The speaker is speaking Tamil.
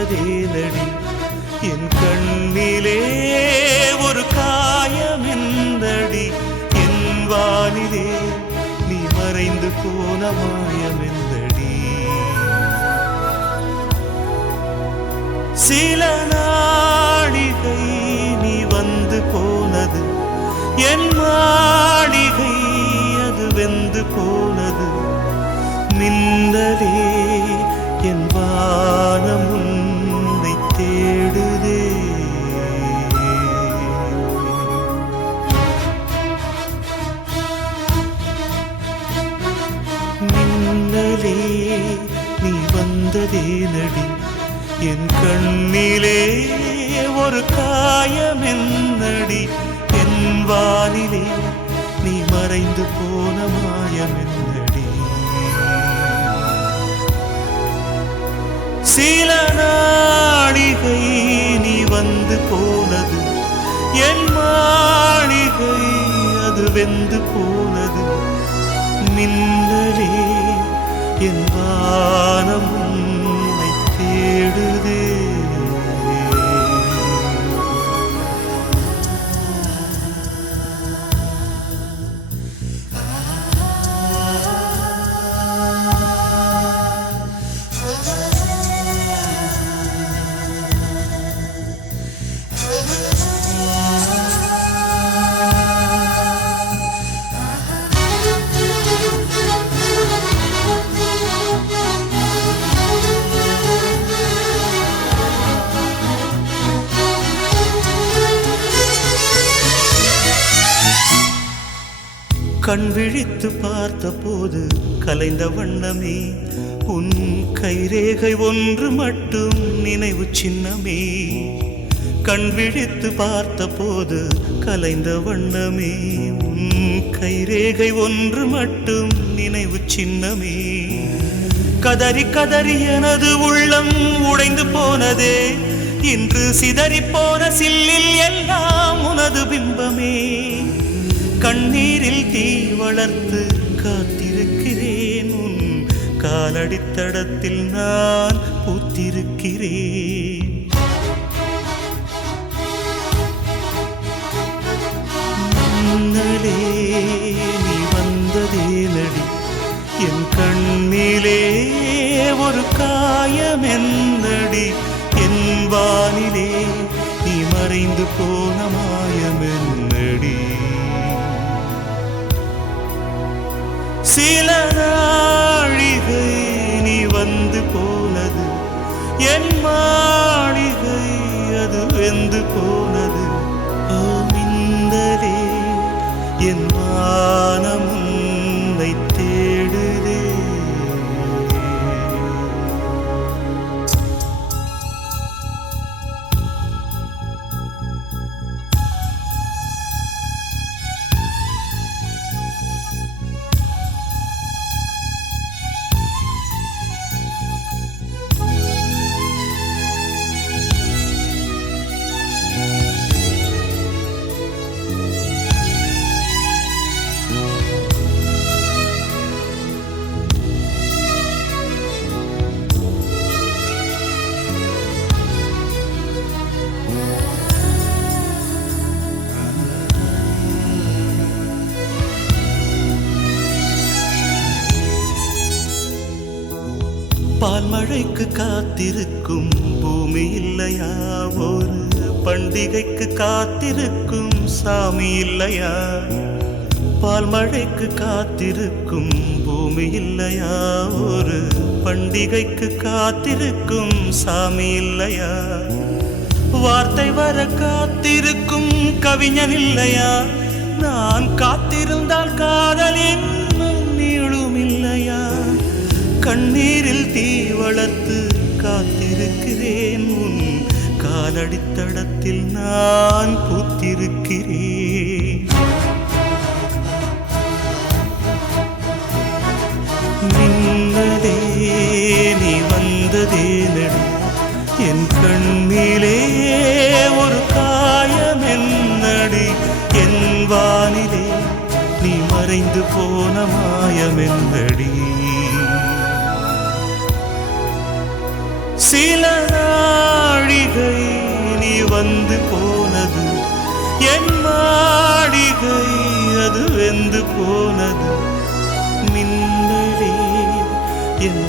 வந்ததேனடி என் கண்ணிலே ஒரு காயமெந்தடி என் வானிலே நீ மறைந்து போன மாயமெந்தடி சில நாடிகை நீ வந்து போனது என் மாளிகை அது வெந்து போனது மின்னலே என் வானம் உன்னை தேடுதே மின்னலே நீ வந்ததேனடி என் கண்ணிலே ஒரு காயமென்னடி என் வானிலே நீ மறைந்து போன மாயமென்னடி சில நாளிகை நீ வந்து போனது என் மாளிகை அது வெந்து போனது மின்னலே என் வானம் உன்னை தேடுதே கண் விழித்து பார்த்த போது கலைந்த வண்ணமே உன் கைரேகை ஒன்று மட்டும் நினைவு சின்னமே கண் விழித்து பார்த்த போது கலைந்த வண்ணமே உன் கைரேகை ஒன்று மட்டும் நினைவு சின்னமே கதறி கதறி எனது உள்ளம் உடைந்து போனதே இன்று சிதறி போன சில்லில் எல்லாம் உனது பிம்பமே கண்ணீரில் தீ வளர்த்து காத்திருக்கிறேன் உன் காலடித்தடத்தில் நான் பூத்திருக்கிறேன் மின்னலே நீ வந்ததேனடி என் கண்ணிலே ஒரு காயமென்னடி என் வானிலே நீ மறைந்து போன மாயமென்னடி சில நாழிகை நீ வந்து போனது என் மாளிகை அது வெந்து போனது ஓ மின்னலே என் வானம் உன்னை தேடுதே பால்மழைக்கு காத்திருக்கும் பூமி இல்லையா ஒரு பண்டிகைக்கு காத்திருக்கும் சாமி இல்லையா பால்மழைக்கு காத்திருக்கும் பூமி இல்லையா ஒரு பண்டிகைக்கு காத்திருக்கும் சாமி இல்லையா வார்த்தை வர காத்திருக்கும் கவிஞன் இல்லையா நான் காத்திருந்தால் காதல் இன்னும் நீளும் இல்லையா கண்ணீரில் தீ வளர்த்து காத்திருக்கிறேன் உன் காலடித்தடத்தில் நான் பூத்திருக்கிறேன் மின்னலே நீ வந்ததேனடி என் கண்ணிலே ஒரு காயமென்னடி என் வானிலே நீ மறைந்து போன மாயமென்னடி சில என் மாளிகை அது வெந்து போனது மின்னலே என்